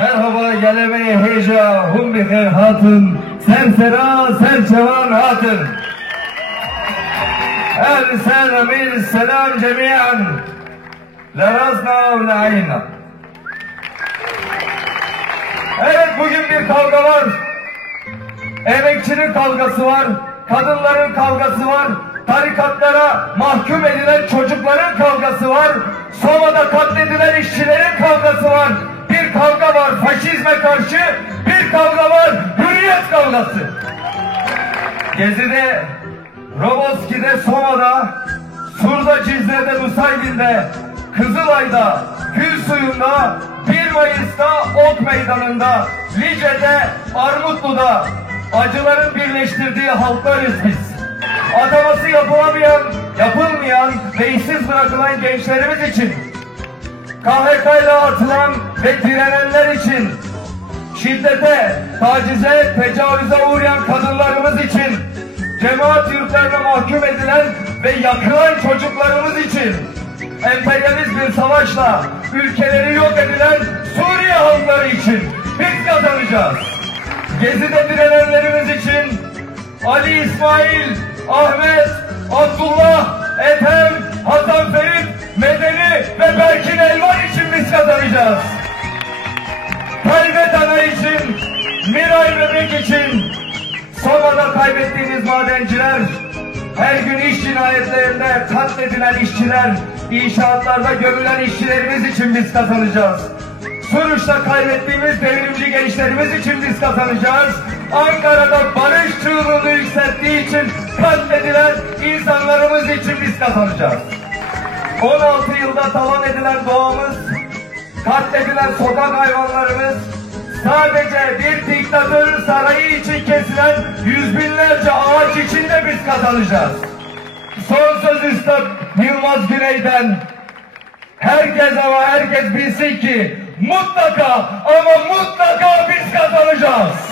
Merhaba geleme heyeca hum biher hatun semsera serçevan hatun. El selamil selam cemiyen lerazna ve le'ayna. Evet, bugün bir kavga var. Emekçinin kavgası var, kadınların kavgası var, tarikatlara mahkum edilen çocukların kavgası var, Soma'da katledilen işçilerin kavgası var. Bir kavga var faşizme karşı, bir kavga var hürriyet kavgası. Gezi'de, Roboski'de, Soma'da, Sur'da, Cizre'de, Nusaybin'de, Kızılay'da, Gülsuyu'nda, 1 Mayıs'ta Ok Meydanı'nda, Lice'de, Armutlu'da acıların birleştirdiği halklarız biz. Ataması yapılmayan ve işsiz bırakılan gençlerimiz için, KHK'yla atılan ve direnenler için, şiddete, tacize, tecavüze uğrayan kadınlarımız için, cemaat yurtlarına mahkum edilen ve yakılan çocuklarımız için, emperyalist bir savaşla ülkeleri yok edilen Suriye halkları için biz kazanacağız. Gezi'de direnenlerimiz için, Ali İsmail, Ahmet, Abdullah, Ethem, Hasan Ferit, Medeni ve Berkin Elvan için biz kazanacağız. Tayyip Ana için, Miray Bebek için, Soma'da kaybettiğimiz madenciler, her gün iş cinayetlerinde katledilen işçiler, inşaatlarda gömülen işçilerimiz için biz kazanacağız. Suruç'ta kaybettiğimiz devrimci gençlerimiz için biz kazanacağız. Ankara'da barış çığlığını yükselttiği için katledilen insanlarımız için biz kazanacağız. 16 yılda talan edilen doğamız, katledilen sokak hayvanlarımız, sadece bir diktatörün sarayı için kesilen yüz binlerce ağaç için de biz kazanacağız. Son söz Üstad Yılmaz Güney'den, herkes ama herkes bilsin ki mutlaka ama mutlaka biz kazanacağız.